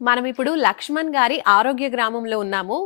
మనం ఇప్పుడు లక్ష్మణ్ గారి ఆరోగ్య గ్రామంలో ఉన్నాము.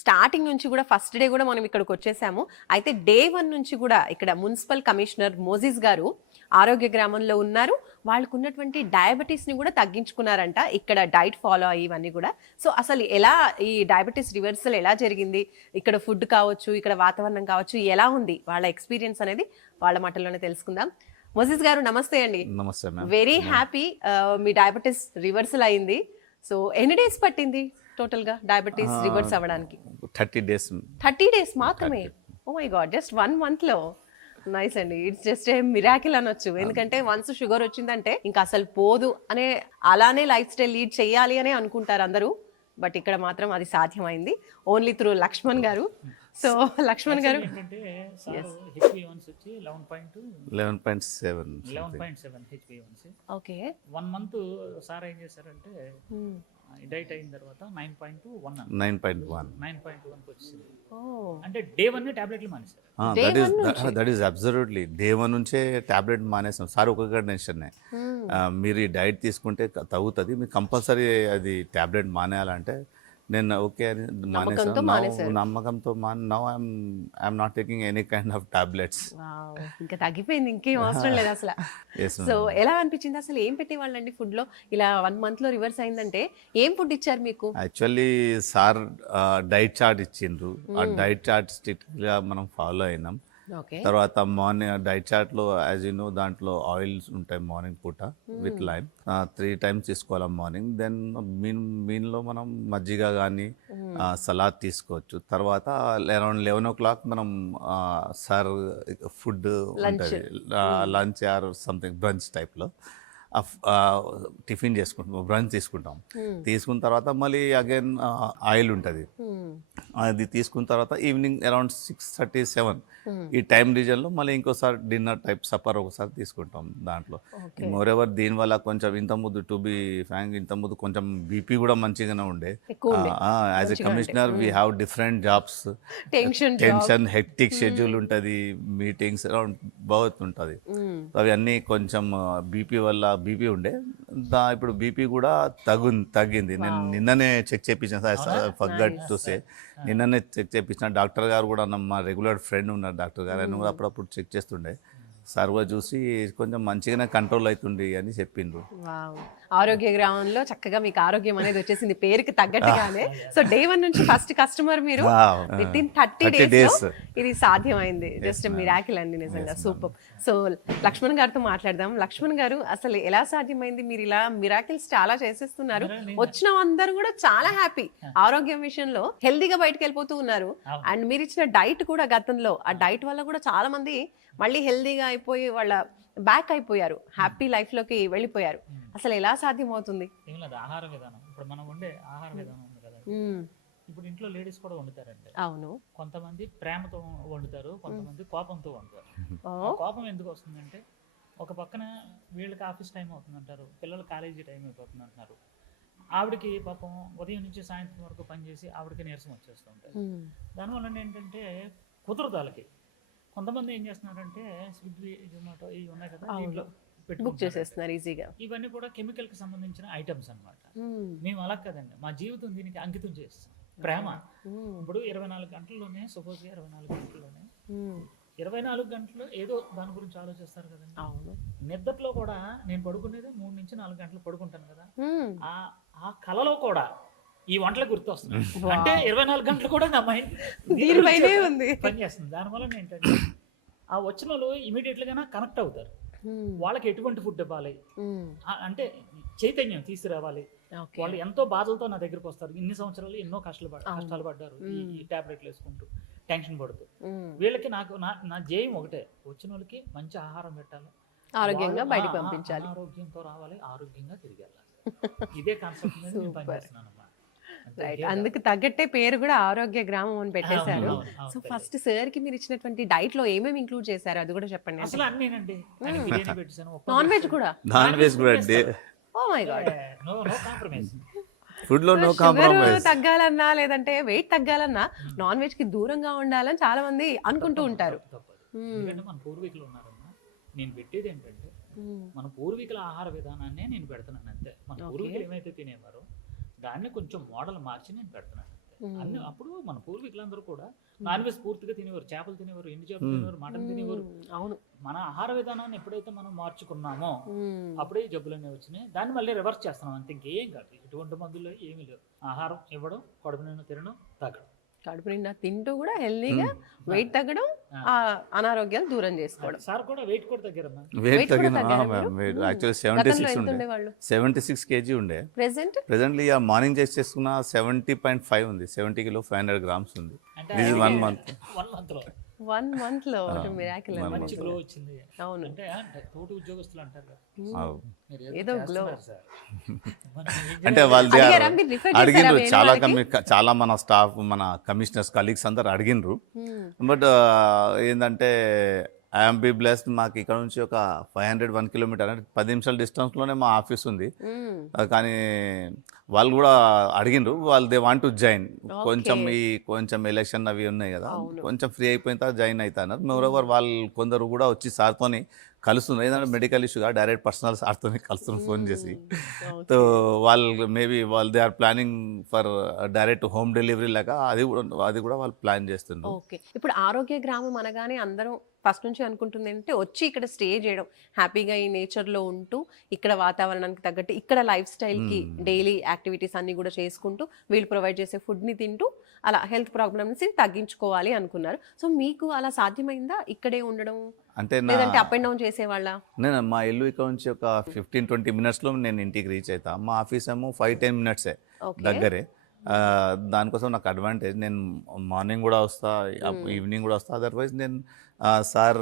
స్టార్టింగ్ నుంచి కూడా ఫస్ట్ డే కూడా మనం ఇక్కడికి వచ్చేసాము. అయితే డే 1 నుంచి కూడా ఇక్కడ మున్సిపల్ కమిషనర్ మోజిస్ గారు ఆరోగ్య గ్రామంలో ఉన్నారు. వాళ్ళకు ఉన్నటువంటి డయాబెటీస్ ని కూడా తగ్గించుకున్నారంట ఇక్కడ డైట్ ఫాలో అయ్యి ఇవన్నీ కూడా. సో అసలు ఎలా ఈ డయాబెటీస్ రివర్సల్ ఎలా జరిగింది, ఇక్కడ ఫుడ్ కావచ్చు, ఇక్కడ వాతావరణం కావచ్చు, ఎలా ఉంది వాళ్ళ ఎక్స్పీరియన్స్ అనేది వాళ్ళ మాటల్లోనే తెలుసుకుందాం. మోజిస్ గారు నమస్తే అండి. నమస్తే మ్యామ్. వెరీ హ్యాపీ మీ డయాబెటీస్ రివర్సల్ అయింది. సో ఎన్ని డేస్ పట్టింది టోటల్ గా డయాబెటీస్ రివర్స్ అవ్వడానికి? 30 days. 30 డేస్ మాత్రమే. Oh my god, just 1 month లో. నైస్ అండి, ఇట్స్ జస్ట్ ఏ మిరాకిల్ అనొచ్చు. ఎందుకంటే వన్స్ షుగర్ వచ్చిందంటే ఇంకా అసలు పోదు అనే అలానే లైఫ్ స్టైల్ లీడ్ చేయాలి అనే అనుకుంటారు అందరూ. బట్ ఇక్కడ మాత్రం అది సాధ్యమైంది ఓన్లీ త్రూ లక్ష్మణ్ గారు. సో లక్ష్మణ్ గారు ఏంటంటే సార్ హెచ్బిఏవన్స్ వచ్చి 11.7 హెచ్బిఏవన్స్. ఓకే, 1 month సార్ ఏం చేశారంటే డైట్ అయిన తర్వాత 9.1 9.1కి వచ్చింది. అంటే డే 1 టాబ్లెట్లు మానేశారు. దట్ ఈస్ అబ్సల్యూట్లీ డే 1 నుంచే టాబ్లెట్ మానేసాం సార్. ఒక కండిషన్ మీరు ఈ డైట్ తీసుకుంటే తగ్గుతుంది, మీరు కంపల్సరీ అది టాబ్లెట్ మానేయాలంటే నేను ఓకే అని మానేసాను. నమ్మకంతో now I'm not taking any kind of tablets. ఇంకా తగ్గిపోయింది, ఇంకేం అవసరం లేదు అసలు. సో ఎలా అనిపించింది, అసలు ఏం పెట్టేవాళ్ళండి ఫుడ్ లో? ఇలా 1 month లో రివర్స్ అయిందంటే ఏం ఫుడ్ ఇచ్చారు మీకు? యాక్చువల్లీ సార్ డైట్ చార్ట్ ఇచ్చిండ్రు. ఆ డైట్ చార్ట్ స్ట్రిక్ట్ గా మనం ఫాలో అయినాం. తర్వాత మార్నింగ్ డైట్ చార్ట్ లో యాజ్ యూ నో దాంట్లో ఆయిల్స్ ఉంటాయి మార్నింగ్ పూట విత్ లైమ్ 3 times తీసుకోవాలి మార్నింగ్. దెన్ మీన్లో మనం మజ్జిగ కానీ సలాద్ తీసుకోవచ్చు. తర్వాత అరౌండ్ 11 o'clock మనం సార్ ఫుడ్ ఉంటుంది, లంచ్ ఆర్ సంథింగ్ బ్రంచ్ టైప్లో టిఫిన్ చేసుకుంటాం, బ్రంచ్ తీసుకుంటాం. తీసుకున్న తర్వాత మళ్ళీ అగైన్ ఆయిల్ ఉంటుంది, అది తీసుకున్న తర్వాత ఈవినింగ్ అరౌండ్ 6:30-7 ఈ టైం రీజన్లో మళ్ళీ ఇంకోసారి డిన్నర్ టైప్ సప్పర్ ఒకసారి తీసుకుంటాం. దాంట్లో మోరెవర్ దీనివల్ల కొంచెం ఇంతకుముందు టు బి ఫ్రాంక్ ఇంతకుముందు కొంచెం బీపీ కూడా మంచిగానే ఉండే. As a commissioner we have different jobs, tension hectic schedule ఉంటుంది, మీటింగ్స్ అరౌండ్ బహుత్ ఉంటుంది. అవి అన్నీ కొంచెం బీపీ వల్ల బీపీ ఉండే, ఇప్పుడు బీపీ కూడా తగ్గింది. నేను నిన్ననే చెక్ చేయించాను సార్, ఫర్గట్ టు సే నిన్ననే చెక్ చేయించిన. డాక్టర్ గారు కూడా మా రెగ్యులర్ ఫ్రెండ్ ఉన్నారు డాక్టర్ గారు, ఆయన కూడా అప్పుడప్పుడు చెక్ చేస్తుండే. సార్ కూడా చూసి కొంచెం మంచిగానే కంట్రోల్ అవుతుంది అని చెప్పిండ్రు. ఆరోగ్య గ్రామంలో చక్కగా మీకు ఆరోగ్యం అనేది వచ్చేసింది పేరుకి తగ్గట్టుగానే. సో డే 1 నుంచి ఫస్ట్ కస్టమర్ మీరు, విత్ ఇన్ 30 days ఇది సాధ్యమైంది. జస్ట్ మిరాకిల్ అండి, నిజంగా సూపర్. సో లక్ష్మణ్ గారితో మాట్లాడదాం. లక్ష్మణ్ గారు, అసలు ఎలా సాధ్యమైంది? మీరు ఇలా మిరాకిల్స్ చాలా చేసేస్తున్నారు, వచ్చిన అందరూ కూడా చాలా హ్యాపీ, ఆరోగ్యం విషయంలో హెల్దీగా బయటకు వెళ్ళిపోతూ ఉన్నారు. అండ్ మీరు ఇచ్చిన డైట్ కూడా గతంలో ఆ డైట్ వల్ల కూడా చాలా మంది మళ్ళీ హెల్దీగా అయిపోయి వాళ్ళ బ్యాక్ అయిపోయారు, హ్యాపీ లైఫ్ లోకి వెళ్ళిపోయారు. అసలు ఎలా సాధ్యం అవుతుంది? ఏం లేదు, ఆహార విధానం. ఇప్పుడు మనం వండే ఆహార విధానం ఉంది కదా, ఇప్పుడు ఇంట్లో లేడీస్ కూడా వండుతారండి. అవును, కొంతమంది ప్రేమతో వండుతారు, కొంతమంది కోపంతో వండుతారు. కోపం ఎందుకు వస్తుందంటే, ఒక పక్కన వీళ్ళకి ఆఫీస్ టైం అవుతుందంటారు, పిల్లలు కాలేజీ టైం అయిపోతుంది అంటున్నారు. ఆవిడకి పాపం ఉదయం నుంచి సాయంత్రం వరకు పనిచేసి ఆవిడకి నీరసం వచ్చేస్తూ ఉంటాయి. దానివల్ల ఏంటంటే కుదరదు వాళ్ళకి. కొంతమంది ఏం చేస్తున్నారంటే స్విగ్గీ, జొమాటో ఇవి ఉన్నాయి కదా, దీంట్లో బుక్ చేసేస్తున్నారు ఈజీగా. ఇవన్నీ కూడా కెమికల్ కి సంబంధించిన ఐటమ్స్ అన్నమాట. మేము అలా కదండి, మా జీవితం దీనికి అంకితం చేస్తాం, ప్రేమ. ఇప్పుడు 24 గంటల్లోనే, సపోజ్ 24 గంటల్లోనే 24 గంటలు ఏదో దాని గురించి ఆలోచిస్తారు కదండి. అవును, నిద్రలో కూడా నేను పడుకునేది 3 నుంచి 4 గంటలు పడుకుంటాను కదా, ఆ కలలో కూడా ఈ వంటలు గుర్తొస్తుంది. అంటే 24 గంటలు కూడా నా మైండ్ పనిచేస్తుంది. దానివల్ల ఏంటంటే ఆ వచ్చిన వాళ్ళు ఇమీడియట్ గా కనెక్ట్ అవుతారు. వాళ్ళకి ఎటువంటి ఫుడ్ ఇవ్వాలి అంటే చైతన్యం తీసుకురావాలి. వాళ్ళు ఎంతో బాధలతో నా దగ్గరకు వస్తారు. ఇన్ని సంవత్సరాలు ఎన్నో కష్టాలు పడ్డారు ఈ టాబ్లెట్లు వేసుకుంటూ, టెన్షన్ పడుతూ. వీళ్ళకి నా ధ్యేయం ఒకటే, వచ్చిన వాళ్ళకి మంచి ఆహారం పెట్టాలి, ఆరోగ్యంగా బయటకు పంపించాలి, ఆరోగ్యంతో రావాలి, ఆరోగ్యంగా తిరిగి వెళ్ళాలి. ఇదే కాన్సెప్ట్ మీద నేను పనిచేస్తున్నాను. అందుకు తగ్గట్టే పేరు కూడా ఆరోగ్య గ్రామం అని పెట్టేశారు. సో ఫస్ట్ సార్ కి మీరు ఇచ్చినటువంటి డైట్ లో ఏమేమి ఇంక్లూడ్ చేశారు అది కూడా చెప్పండి. అసలు అన్నేనండి, నాన్ వెజ్ కూడా. Oh my god, no compromise. Food లో నో కాంప్రమైజ్. తగ్గాలన్నా లేదంటే వెయిట్ తగ్గాలన్నా నాన్ వెజ్ కి దూరంగా ఉండాలని చాలా మంది అనుకుంటూ ఉంటారు. ఎందుకంటే మన పూర్వీకులు ఉన్నారన్నా, నేను పెట్టేది ఏంటంటే మన పూర్వీకుల ఆహార విధానాన్నే నేను పెడుతున్నాను అంతే. మన పూర్వీకులు ఏమైతే తినేవారో దాన్ని కొంచెం మోడల్ మార్చి నేను పెడుతున్నాను. అన్ని అప్పుడు మన పూర్వీకులందరూ కూడా నాన్ వెజ్ పూర్తిగా తినేవారు, చేపలు తినేవారు, ఎండు చేపలు తినేవారు, మటన్ తినేవారు. అవును, మన ఆహార విధానాన్ని ఎప్పుడైతే మనం మార్చుకున్నామో అప్పుడే ఈ జబ్బులు అనేవి వచ్చినాయి. దాన్ని మళ్ళీ రివర్స్ చేస్తున్నాం అంతే, ఇంకేం కాదు. ఎటువంటి మందులు ఏమీ లేవు. ఆహారం ఇవ్వడం, కడుపు నిండా తినడం, తగ్గడం, కడుపు నిండా తింటూ కూడా హెల్దీగా వెయిట్ తగ్గడం, ఆ అనారోగ్యాలు దూరం చేసుకోవడం. సార్ కూడా వెయిట్ కూడా తగ్గారమ్మా. వెయిట్ తగ్గిన యాక్చువల్లీ 76 kg ఉండే. ప్రెసెంట్లీ మార్నింగ్ చేసుకున్న 70.5 ఉంది, 70 kilo 500 grams ఉంది. This is 1 month. 1 month లో మిరాకిల్ మంచి గ్లో వచ్చింది. అవును, అంటే తోటి ఉద్యోగస్తులు అంటారు ఏదో గ్లో. అంటే వాళ్ళు అడిగినారు చాలా మన స్టాఫ్, మన కమిషనర్స్ కలీగ్స్ అందరు అడిగినారు. బట్ ఏంటంటే ఐఎమ్ బి బ్లెస్డ్, మాకు ఇక్కడ నుంచి ఒక 501 kilometers అంటే 10 నిమిషాల డిస్టెన్స్లోనే మా ఆఫీస్ ఉంది. కానీ వాళ్ళు కూడా అడిగినారు, వాళ్ళు దే వాంట్ టు జాయిన్. కొంచెం ఎలక్షన్ అవి ఉన్నాయి కదా, కొంచెం ఫ్రీ అయిపోయిన తర్వాత జాయిన్ అవుతున్నారు. మోరోవర్ వాళ్ళు కొందరు కూడా వచ్చి సార్తోని కలుస్తున్నారు. ఏదంటే మెడికల్ ఇష్యూగా డైరెక్ట్ పర్సనల్ సార్తో కలుస్తున్నారు ఫోన్ చేసి. సో వాళ్ళు మేబీ వాళ్ళు they are planning for direct home delivery లాగా అది కూడా వాళ్ళు ప్లాన్ చేస్తున్నారు. ఓకే, ఇప్పుడు ఆరోగ్య గ్రామం అనగానే అందరం ఫస్ట్ నుంచి అనుకుంటుంది ఏంటంటే వచ్చి ఇక్కడ స్టే చేయడం, హ్యాపీగా ఈ నేచర్లో ఉంటూ ఇక్కడ వాతావరణానికి తగ్గట్టు ఇక్కడ లైఫ్ స్టైల్కి డైలీ యాక్టివిటీస్ అన్నీ కూడా చేసుకుంటూ వీళ్ళు ప్రొవైడ్ చేసే ఫుడ్ని తింటూ అలా హెల్త్ ప్రాబ్లమ్స్ తగ్గించుకోవాలి అనుకున్నారు. సో మీకు అలా సాధ్యమైందా ఇక్కడే ఉండడం, అంటే లేదంటే అప్ అండ్ డౌన్ చేసేవాళ్ళ? నేను మా ఇల్లు ఇక్కడ నుంచి ఒక 15-20 minutesలో నేను ఇంటికి రీచ్ అవుతా. మా ఆఫీస్ ఏమో 5-10 minutes దగ్గరే. దానికోసం నాకు అడ్వాంటేజ్, నేను మార్నింగ్ కూడా వస్తా, ఈవినింగ్ కూడా వస్తా. అదర్వైజ్ నేను సార్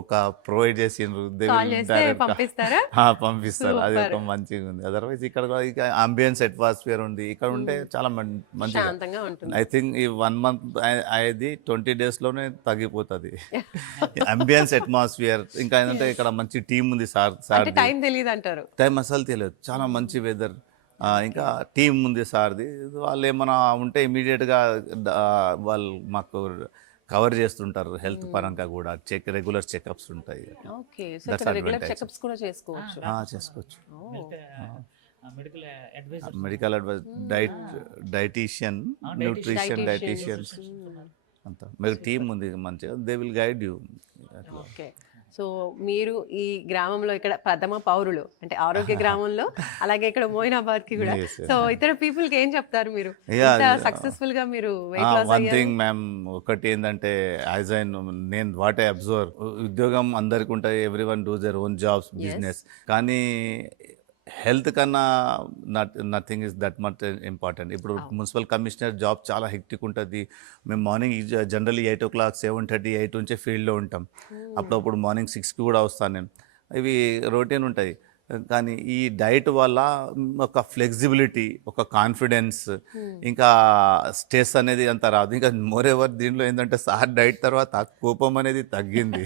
ఒక ప్రొవైడ్ చేసిండ్రు, పంపిస్తారు. అది ఒక మంచిగా ఉంది. అదర్వైజ్ ఇక్కడ అంబియన్స్ అట్మాస్ఫియర్ ఉంది, ఇక్కడ ఉంటే చాలా మంచిగా. ఐ థింక్ ఈ 1 month అయ్యేది 20 daysలోనే తగ్గిపోతుంది. అంబియన్స్ అట్మాస్ఫియర్, ఇంకా ఏంటంటే ఇక్కడ మంచి టీం ఉంది. సార్ టైం తెలియదు అంటారు, టైం అసలు తెలియదు, చాలా మంచి వెదర్. ఇంకా టీం ఉంది సార్ది. వాళ్ళు ఏమైనా ఉంటే ఇమీడియట్గా వాళ్ళు మాకు కవర్ చేస్తుంటారు. హెల్త్ పరంగా కూడా రెగ్యులర్ చెకప్స్ ఉంటాయి. చేసుకోవచ్చు. Medical advice, dietitian, nutrition dietitians అంతా మీకు టీం ఉంది మంచిగా, they will guide you. So మీరు ఈ గ్రామంలో ఇక్కడ ప్రథమ పౌరులు అంటే ఆరోగ్య గ్రామంలో, అలాగే ఇక్కడ మోయినాబాద్కి కూడా. సో ఇతర పీపుల్కి ఏం చెప్తారు మీరు సక్సెస్ఫుల్ గా మీరు? వన్ థింగ్ మ్యామ్, ఒకటి ఏంటంటే యాజ్ నేను వాట్ ఐ అబ్జర్వ్, ఉద్యోగం అందరికి ఉంటాయి, every one do their own jobs, business. కానీ హెల్త్ కన్నా nothing is that much important. ఇప్పుడు మున్సిపల్ కమిషనర్ జాబ్ చాలా హెక్టిక్ ఉంటుంది. మేము మార్నింగ్ జనరల్లీ 8 o'clock 7:30 8 నుంచే ఫీల్డ్లో ఉంటాం. అప్పుడప్పుడు మార్నింగ్ 6కి కూడా వస్తాను నేను. ఇవి రొటీన్ ఉంటుంది. కానీ ఈ డైట్ వల్ల ఒక ఫ్లెక్సిబిలిటీ, ఒక కాన్ఫిడెన్స్, ఇంకా స్ట్రెస్ అనేది అంత రాదు. ఇంకా మోరెవర్ దీంట్లో ఏంటంటే సార్ డైట్ తర్వాత కోపం అనేది తగ్గింది.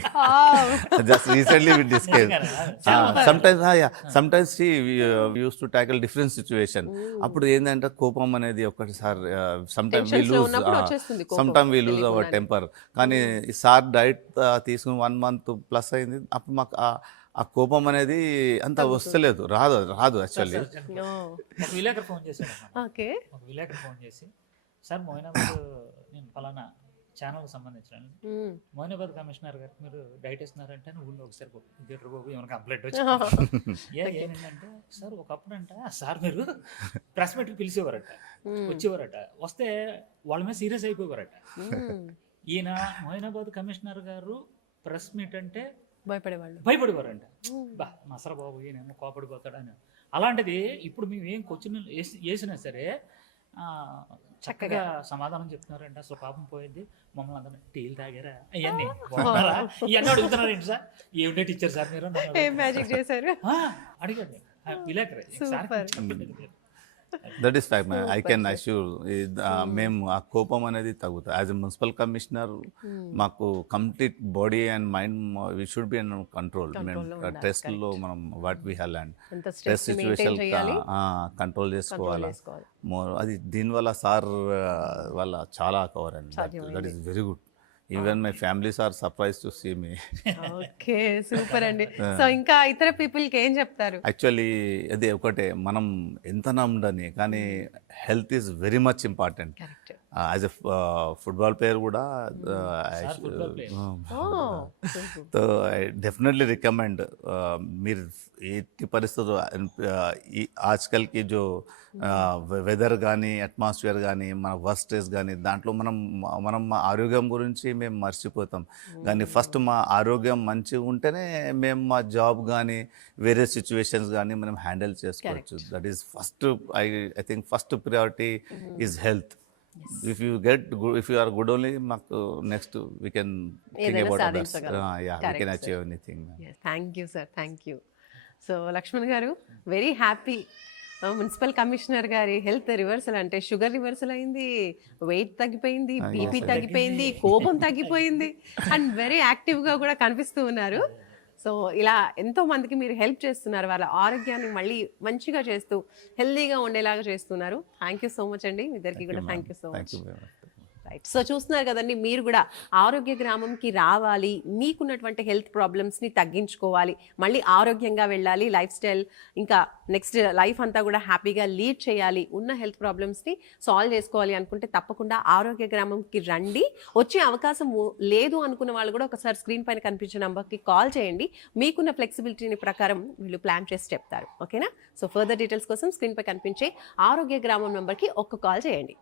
Just recently we discuss sometimes use to tackle different situation. అప్పుడు ఏంటంటే కోపం అనేది ఒకటిసారి sometime we lose our temper. కానీ సార్ డైట్ తీసుకుని 1 month ప్లస్ అయింది. అప్పుడు మాకు ఆ కోపం అనేది అంత వస్తలేదు, రాదు యాక్చువల్లీ. ఒక విలేకరు ఫోన్ చేసి సార్ మోయినాబాద్, నేను ఫలానా ఛానల్కి సంబంధించిన మోయినాబాద్ కమిషనర్ గారికి మీరు డైట్ ఇస్తున్నారంటే ఊళ్ళో ఒకసారి థియేటర్ బాబు ఏమైనా కంప్లైంట్ వచ్చింది. ఏంటంటే సార్ ఒకప్పుడు అంట సార్ మీరు ప్రెస్ మీట్కి పిలిచేవారట, వచ్చేవారట, వస్తే వాళ్ళ మీద సీరియస్ అయిపోయేవారట. ఈయన మోయినాబాద్ కమిషనర్ గారు ప్రెస్ మీట్ అంటే భయపడేవారంట. బా మసరా బాబు ఈయనేమో కోపడిపోతాడని. అలాంటిది ఇప్పుడు మేము ఏం క్వశ్చన్ వేసినా సరే చక్కగా సమాధానం చెప్తున్నారంటే అసలు పాపం పోయింది. మమ్మల్ని అందరూ టీలు తాగారా ఇవన్నీ ఇవన్నీ అడుగుతున్నారు. ఏంటి సార్ ఏమిటో టీచర్ సార్ మీరు అడిగారు విలేకరు. That is fact ma'am. I can assure మేము ఆ కోపం అనేది తగ్గుతుంది. యాజ్ ఎ మున్సిపల్ కమిషనర్ మాకు complete body and mind we should be in control. మేము స్ట్రెస్లో మనం what we have land stress situation control చేసుకోవాలి. అది దీనివల్ల సార్ వల్ల చాలా కవర్ అండి. That is very good. Even my families are surprise to see me. Okay, super అండి. సో ఇంకా ఇతర పీపుల్కి ఏం చెప్తారు? యాక్చువల్లీ అదే ఒకటే, మనం ఎంత నమ్మడని కానీ health is very much important. Correct. As a football player కూడా football player. So I definitely recommend మీరు ఎట్టి పరిస్థితుల్లో ఈ ఆజ్కల్కి జో వెదర్ కానీ అట్మాస్ఫియర్ కానీ మన వర్క్ స్ట్రెస్ కానీ దాంట్లో మనం మా ఆరోగ్యం గురించి మేము మర్చిపోతాం. కానీ ఫస్ట్ మా ఆరోగ్యం మంచిగా ఉంటేనే మేము మా జాబ్ కానీ వేరే సిచ్యువేషన్స్ కానీ మనం హ్యాండిల్ చేసుకోవచ్చు. That is first I think first priority is health. If you are good only, మాకు next we can think about others. We can achieve anything. Thank you sir, thank you. So Lakshman గారు, very happy. Municipal commissioner గారి health reversal అంటే sugar reversal అయింది, weight తగ్గిపోయింది, BP తగ్గిపోయింది, కోపం తగ్గిపోయింది, and very యాక్టివ్గా కూడా కనిపిస్తూ ఉన్నారు. సో ఇలా ఎంతో మందికి మీరు హెల్ప్ చేస్తున్నారు, వాళ్ళ ఆరోగ్యాన్ని మళ్ళీ మంచిగా చేస్తూ హెల్దీగా ఉండేలాగా చేస్తున్నారు. థ్యాంక్ యూ సో మచ్ అండి, మీ ఇద్దరికి కూడా thank you so much. Right. So చూస్తున్నారు కదండి, మీరు కూడా ఆరోగ్య గ్రామంకి రావాలి, మీకున్నటువంటి హెల్త్ ప్రాబ్లమ్స్ని తగ్గించుకోవాలి, మళ్ళీ ఆరోగ్యంగా వెళ్ళాలి, లైఫ్ స్టైల్ ఇంకా నెక్స్ట్ లైఫ్ అంతా కూడా హ్యాపీగా లీడ్ చేయాలి, ఉన్న హెల్త్ ప్రాబ్లమ్స్ని సాల్వ్ చేసుకోవాలి అనుకుంటే తప్పకుండా ఆరోగ్య గ్రామంకి రండి. వచ్చే అవకాశం లేదు అనుకున్న వాళ్ళు కూడా ఒకసారి స్క్రీన్ పైన కనిపించే నెంబర్కి కాల్ చేయండి. మీకున్న ఫ్లెక్సిబిలిటీని ప్రకారం వీళ్ళు ప్లాన్ చేసి చెప్తారు. ఓకేనా? సో ఫర్దర్ డీటెయిల్స్ కోసం స్క్రీన్ పై కనిపించే ఆరోగ్య గ్రామం నెంబర్కి ఒక్క కాల్ చేయండి.